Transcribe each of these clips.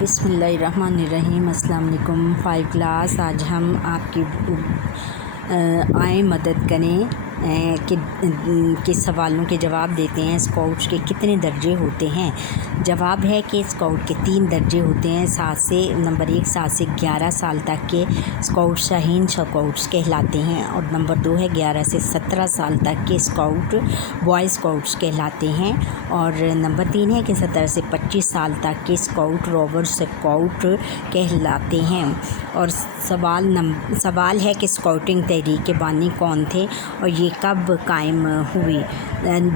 بسم اللہ الرحمن الرحیم۔ السلام علیکم 5 کلاس۔ آج ہم آپ کی آئیں مدد کریں کہ سوالوں کے جواب دیتے ہیں۔ اسکاؤٹس کے کتنے درجے ہوتے ہیں؟ جواب ہے کہ اسکاؤٹ کے 3 درجے ہوتے ہیں۔ نمبر 1 7 سے 11 سال تک کے اسکاؤٹ شاہین اسکاؤٹس کہلاتے ہیں، اور نمبر 2 ہے 11 سے 17 سال تک کے اسکاؤٹ بوائے اسکاؤٹس کہلاتے ہیں، اور نمبر 3 ہے کہ 17 سے 25 سال تک کے اسکاؤٹ روور اسکاؤٹ کہلاتے ہیں۔ اور سوال ہے کہ اسکاؤٹنگ تحریک کے بانی کون تھے اور یہ کب قائم ہوئی؟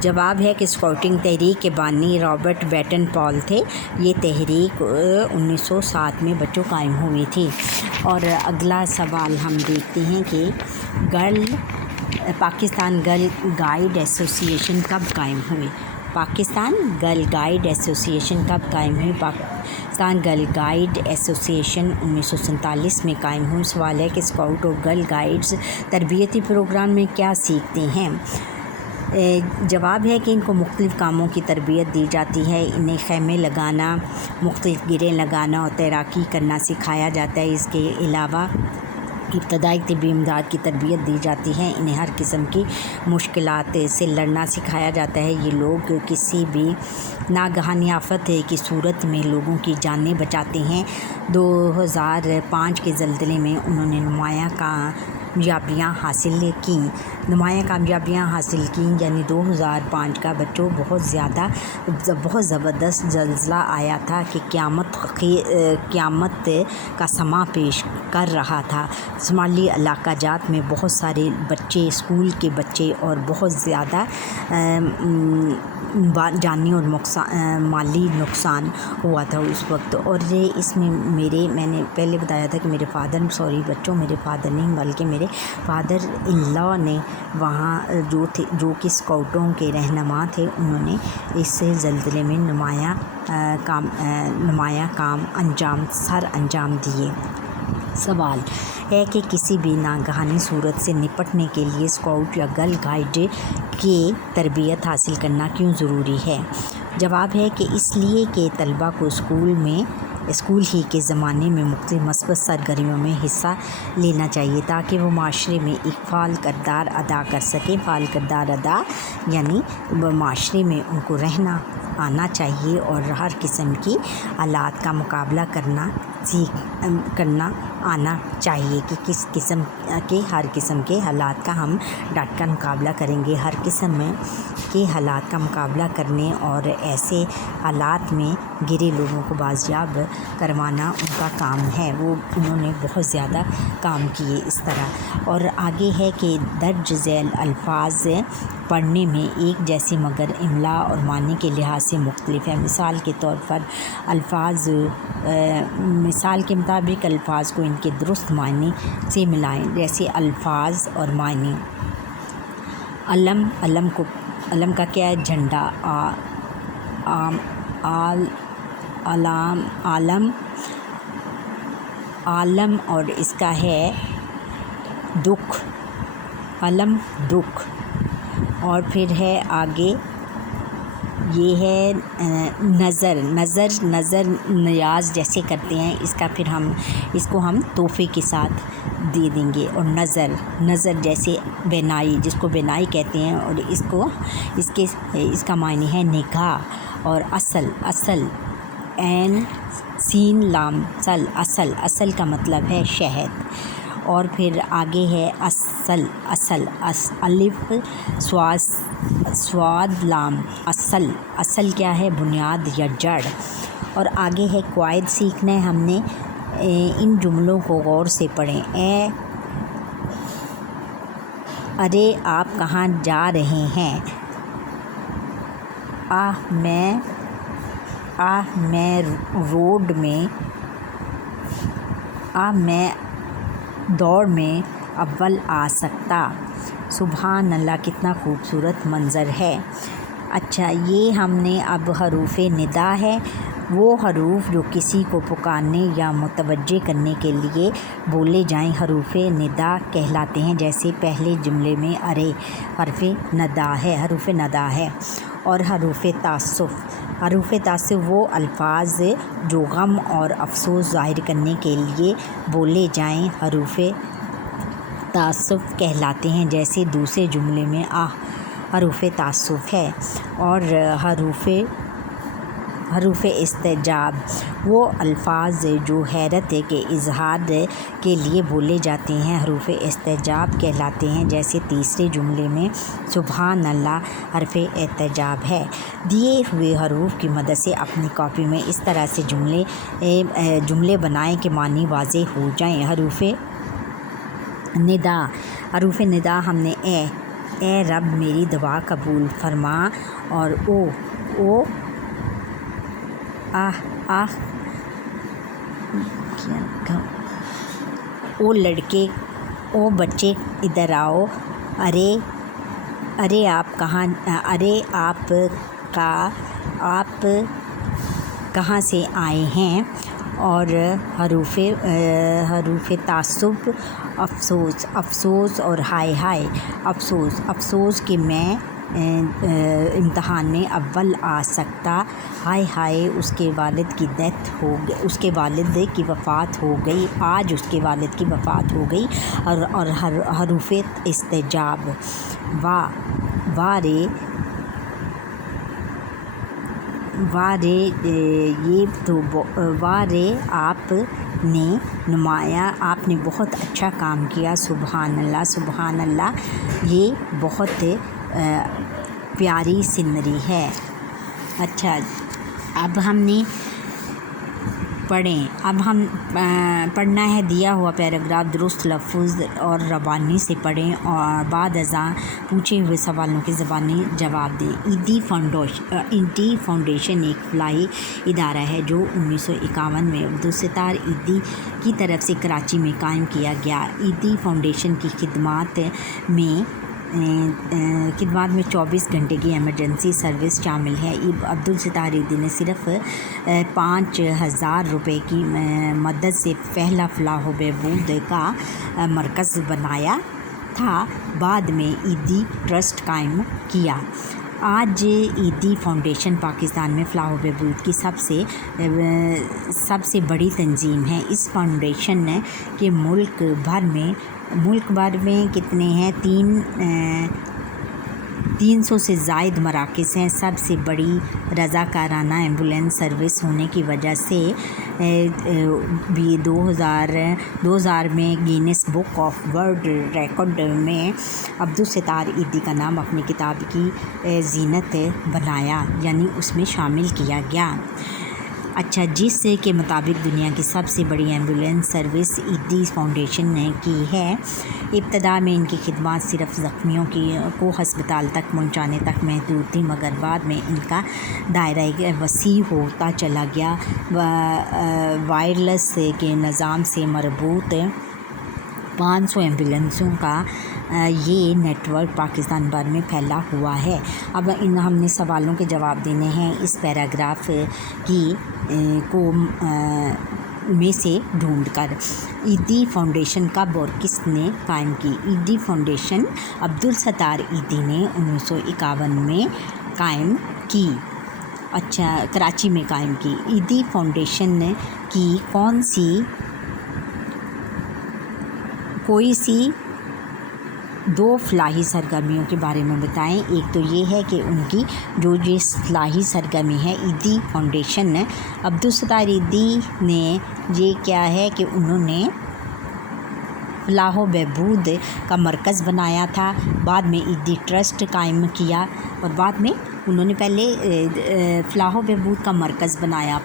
جواب ہے کہ اسکاؤٹنگ تحریک کے بانی رابرٹ بیٹن پال تھے۔ یہ تحریک 1907 میں بچوں قائم ہوئی تھی۔ اور اگلا سوال ہم دیکھتے ہیں کہ پاکستان گرل گائیڈ ایسوسی ایشن کب قائم ہوئی؟ پاکستان گرل گائیڈ ایسوسی ایشن کب قائم ہوئی؟ پاکستان گرل گائیڈ ایسوسی ایشن 1947 میں قائم ہوئی۔ سوال ہے کہ اسکاؤٹ اور گرل گائیڈز تربیتی پروگرام میں کیا سیکھتے ہیں؟ جواب ہے کہ ان کو مختلف کاموں کی تربیت دی جاتی ہے۔ انہیں خیمے لگانا، مختلف گریں لگانا اور تیراکی کرنا سکھایا جاتا ہے۔ اس کے علاوہ ابتدائی طبی امداد کی تربیت دی جاتی ہے۔ انہیں ہر قسم کی مشکلات سے لڑنا سکھایا جاتا ہے۔ یہ لوگ کسی بھی ناگہانی آفت کی صورت میں لوگوں کی جانیں بچاتے ہیں۔ 2005 کے زلزلے میں انہوں نے نمایاں کامیابیاں حاصل کیں، یعنی 2005 کا بچوں بہت زبردست زلزلہ آیا تھا کہ قیامت کا سماں پیش کر رہا تھا۔ شمالی علاقہ جات میں بہت سارے بچے، اسکول کے بچے، اور بہت زیادہ جانی اور مالی نقصان ہوا تھا اس وقت۔ اور اس میں میں نے پہلے بتایا تھا کہ میرے فادر نہیں بلکہ میرے فادر ان لا نے وہاں جو کہ اسکاؤٹوں کے رہنما تھے، انہوں نے اس زلزلے میں نمایاں کام انجام دیے۔ سوال ہے کہ کسی بھی ناگہانی صورت سے نپٹنے کے لیے اسکاؤٹ یا گرل گائیڈ کی تربیت حاصل کرنا کیوں ضروری ہے؟ جواب ہے کہ اس لیے کہ طلباء کو اسکول ہی کے زمانے میں مختلف مثبت سرگرمیوں میں حصہ لینا چاہیے تاکہ وہ معاشرے میں ایک فعال کردار ادا کر سکیں۔ فعال کردار یعنی معاشرے میں ان کو رہنا آنا چاہیے اور ہر قسم کی حالات کا مقابلہ کرنا آنا چاہیے کہ ہر قسم کے حالات کا ہم ڈٹ کر مقابلہ کریں گے۔ ہر قسم کے حالات کا مقابلہ کرنے اور ایسے حالات میں گرے لوگوں کو بازیاب کروانا ان کا کام ہے۔ انہوں نے بہت زیادہ کام کیے اس طرح۔ اور آگے ہے کہ درج ذیل الفاظ پڑھنے میں ایک جیسے مگر املا اور معنی کے لحاظ سے مختلف ہے۔ مثال کے طور پر مثال کے مطابق الفاظ کو ان کے درست معنی سے ملائیں، جیسے الفاظ اور معنی۔ علم کا کیا ہے؟ جھنڈا۔ عالم اور اس کا ہے دکھ، علم دکھ۔ اور پھر ہے آگے یہ ہے نظر نیاز جیسے کرتے ہیں، اس کو ہم تحفے کے ساتھ دے دیں گے۔ اور نظر جیسے بینائی، جس کو بینائی کہتے ہیں، اور اس کا معنی ہے نگاہ۔ اور اصل عین سین لام صل، اصل کا مطلب ہے شہد۔ اور پھر آگے ہے اصل، الف سواد لام اصل کیا ہے؟ بنیاد یا جڑ۔ اور آگے ہے قواعد سیکھنا ہے ہم نے۔ ان جملوں کو غور سے پڑھیں۔ ارے آپ کہاں جا رہے ہیں؟ میں دوڑ میں اول آ سکتا۔ سبحان اللہ، کتنا خوبصورت منظر ہے۔ اچھا، یہ ہم نے اب حروف ندا ہے، وہ حروف جو کسی کو پکارنے یا متوجہ کرنے کے لیے بولے جائیں حروف ندا کہلاتے ہیں۔ جیسے پہلے جملے میں ارے حرف ندا ہے۔ اور حروف تعسف۔ حروف تعسف وہ الفاظ جو غم اور افسوس ظاہر کرنے کے لیے بولے جائیں حروف تعسف کہلاتے ہیں، جیسے دوسرے جملے میں حروف تعسف ہے۔ اور حروف استعجاب وہ الفاظ جو حیرت کے اظہار کے لیے بولے جاتے ہیں حروف استعجاب کہلاتے ہیں، جیسے تیسرے جملے میں سبحان اللہ حرف استعجاب ہے۔ دیے ہوئے حروف کی مدد سے اپنی کاپی میں اس طرح سے جملے بنائیں کہ معنی واضح ہو جائیں۔ حروف ندا ہم نے اے رب میری دعا قبول فرما، اور او لڑکے او بچے ادھر آؤ، ارے آپ کہاں سے آئے ہیں۔ اور حروف تعسف افسوس اور ہائے افسوس کہ میں امتحان میں اول آ سکتا، ہائے اس کے والد کی اس کے والد کی وفات ہو گئی، آج اس کے والد کی وفات ہو گئی۔ اور حروف استعجاب وارے آپ نے بہت اچھا کام کیا، سبحان اللہ یہ بہت پیاری سینری ہے۔ اچھا، اب ہم پڑھنا ہے دیا ہوا پیراگراف درست لفظ اور روانی سے پڑھیں، اور بعد ازاں پوچھے ہوئے سوالوں کے زبانی جواب دیں۔ ایدی فاؤنڈیشن ایک فلاحی ادارہ ہے جو 1951 میں عبدالستار ایدی کی طرف سے کراچی میں قائم کیا گیا۔ ایدی فاؤنڈیشن کی خدمات میں 24 گھنٹے کی ایمرجنسی سروس شامل ہے۔ عبدالستار ایدی نے صرف 5,000 روپے کی مدد سے پہلا فلاح و بہبود کا مرکز بنایا تھا، بعد میں ایدی ٹرسٹ قائم کیا۔ آج ایدی فاؤنڈیشن پاکستان میں فلاح و بہبود کی سب سے بڑی تنظیم ہے۔ اس فاؤنڈیشن کے ملک بھر میں کتنے ہیں 300 سے زائد مراکز ہیں۔ سب سے بڑی رضاکارانہ ایمبولینس سروس ہونے کی وجہ سے بھی 2000 میں grains book of world record میں عبدالستار ایدی کا نام اپنی کتاب کی زینت بنایا، یعنی اس میں شامل کیا گیا۔ اچھا، جس کے مطابق دنیا کی سب سے بڑی ایمبولینس سروس ایدی فاؤنڈیشن نے کی ہے۔ ابتدا میں ان کی خدمات صرف زخمیوں کو ہسپتال تک پہنچانے تک محدود تھی، مگر بعد میں ان کا دائرہ وسیع ہوتا چلا گیا۔ وائرلیس کے نظام سے مربوط 500 ایمبولینسوں کا یہ نیٹ ورک پاکستان بھر میں پھیلا ہوا ہے۔ اب ہم نے سوالوں کے جواب دینے ہیں اس پیراگراف میں سے ڈھونڈ کر۔ ایدی فاؤنڈیشن کب اور کس نے قائم کی؟ ایدی فاؤنڈیشن عبدالستار ایدی نے 1951 میں قائم کی۔ اچھا، کراچی میں قائم کی۔ ایدی فاؤنڈیشن کی کوئی سی 2 فلاحی سرگرمیوں کے بارے میں بتائیں۔ ایک تو یہ ہے کہ ان کی جو فلاحی سرگرمی ہے ایدی فاؤنڈیشن عبدالستار ایدی نے یہ کیا ہے کہ انہوں نے فلاح و بہبود کا مرکز بنایا تھا، بعد میں ایدی ٹرسٹ قائم کیا، اور بعد میں انہوں نے پہلے فلاح و بہبود کا مرکز بنایا،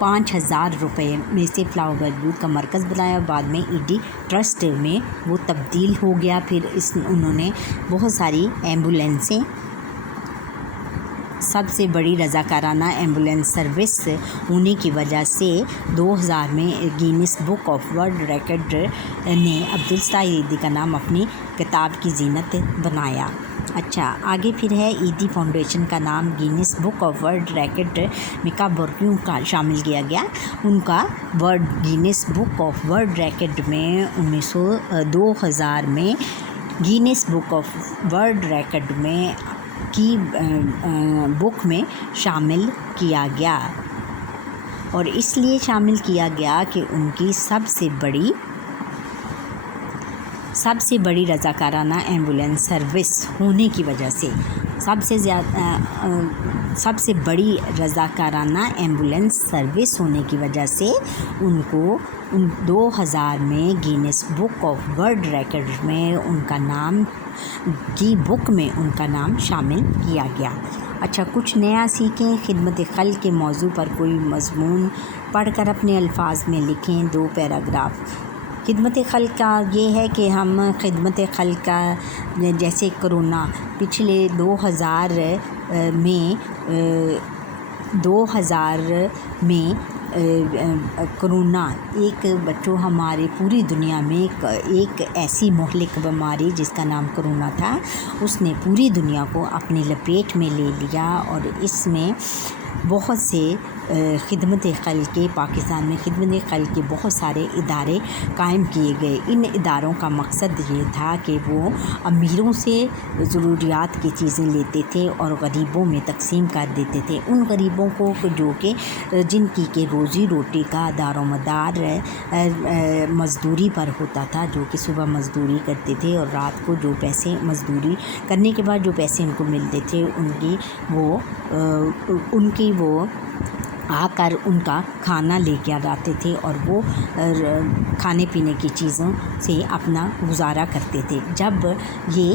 5,000 روپے میں سے فلاح و بہبود کا مرکز بنایا، بعد میں ایدی ٹرسٹ میں وہ تبدیل ہو گیا۔ پھر انہوں نے بہت ساری ایمبولینسیں، سب سے بڑی رضاکارانہ ایمبولینس سروس ہونے کی وجہ سے 2000 میں grains book of world record نے عبدالستار ایدی کا نام اپنی کتاب کی زینت بنایا۔ اچھا، آگے پھر ہے ایدی فاؤنڈیشن کا نام grains book of world record میں کب اور کیوں شامل کیا گیا؟ ان کا grains book of world record میں 2000 میں grains book of world record میں کی بک میں شامل کیا گیا، اور اس لیے شامل کیا گیا کہ ان کی سب سے بڑی رضاکارانہ ایمبولینس سروس ہونے کی وجہ سے، سب سے بڑی رضاکارانہ ایمبولینس سروس ہونے کی وجہ سے ان کو 2000 میں grains book of world record میں ان کا نام شامل کیا گیا۔ اچھا، کچھ نیا سیکھیں۔ خدمت خلق کے موضوع پر کوئی مضمون پڑھ کر اپنے الفاظ میں لکھیں 2 پیراگراف۔ خدمت خلق کا یہ ہے کہ ہم خدمت خلق کا، جیسے کرونا پچھلے 2000 میں کرونا ایک بچوں ہمارے پوری دنیا میں ایک ایسی مہلک بیماری جس کا نام کرونا تھا، اس نے پوری دنیا کو اپنی لپیٹ میں لے لیا، اور اس میں بہت سے خدمت خلق کے پاکستان میں خدمت خلق کے بہت سارے ادارے قائم کیے گئے۔ ان اداروں کا مقصد یہ تھا کہ وہ امیروں سے ضروریات کی چیزیں لیتے تھے اور غریبوں میں تقسیم کر دیتے تھے۔ ان غریبوں کو جو کہ جن کی روزی روٹی کا دار و مدار مزدوری پر ہوتا تھا، جو کہ صبح مزدوری کرتے تھے اور رات کو جو پیسے مزدوری کرنے کے بعد جو پیسے ان کو ملتے تھے ان کی وہ آ کر ان کا کھانا لے کے جاتے تھے، اور وہ کھانے پینے کی چیزوں سے اپنا گزارا کرتے تھے۔ جب یہ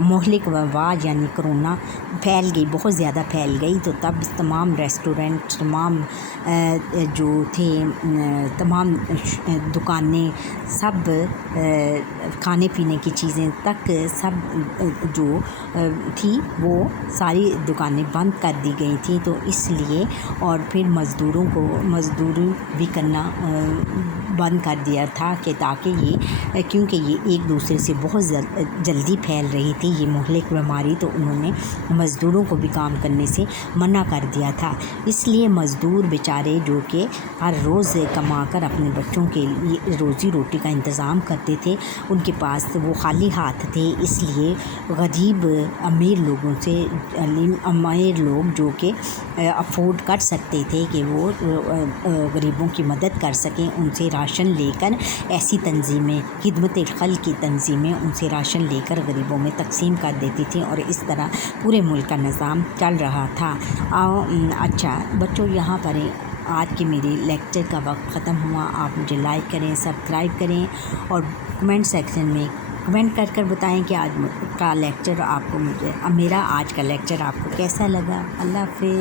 مہلک وبا یعنی کرونا پھیل گئی، بہت زیادہ پھیل گئی، تو تب تمام ریسٹورنٹ، تمام جو تھے، تمام دکانیں، سب کھانے پینے کی چیزیں تک سب جو تھی وہ ساری دکانیں بند کر دی گئی تھیں۔ تو اس لیے اور پھر مزدوروں کو مزدوری بھی کرنا بند کر دیا تھا، کہ تاکہ کیونکہ یہ ایک دوسرے سے بہت جلدی پھیل رہی تھی یہ مہلک بیماری، تو انہوں نے مزدوروں کو بھی کام کرنے سے منع کر دیا تھا۔ اس لیے مزدور بیچارے جو کہ ہر روز کما کر اپنے بچوں کے لیے روزی روٹی کا انتظام کرتے تھے، ان کے پاس وہ خالی ہاتھ تھے۔ اس لیے غریب امیر لوگ جو کہ افورڈ کر سکتے تھے کہ وہ غریبوں کی مدد کر سکیں، ان سے راشن لے کر، ایسی تنظیمیں، خدمت خلق کی تنظیمیں ان سے راشن لے کر غریبوں میں تقسیم کر دیتی تھیں، اور اس طرح پورے ملک کا نظام چل رہا تھا۔ اچھا بچوں، یہاں پر آج کے میرے لیکچر کا وقت ختم ہوا۔ آپ مجھے لائک کریں، سبسکرائب کریں، اور کمنٹ سیکشن میں کمنٹ کر بتائیں کہ آج کا لیکچر میرا آج کا لیکچر آپ کو کیسا لگا۔ اللہ حافظ۔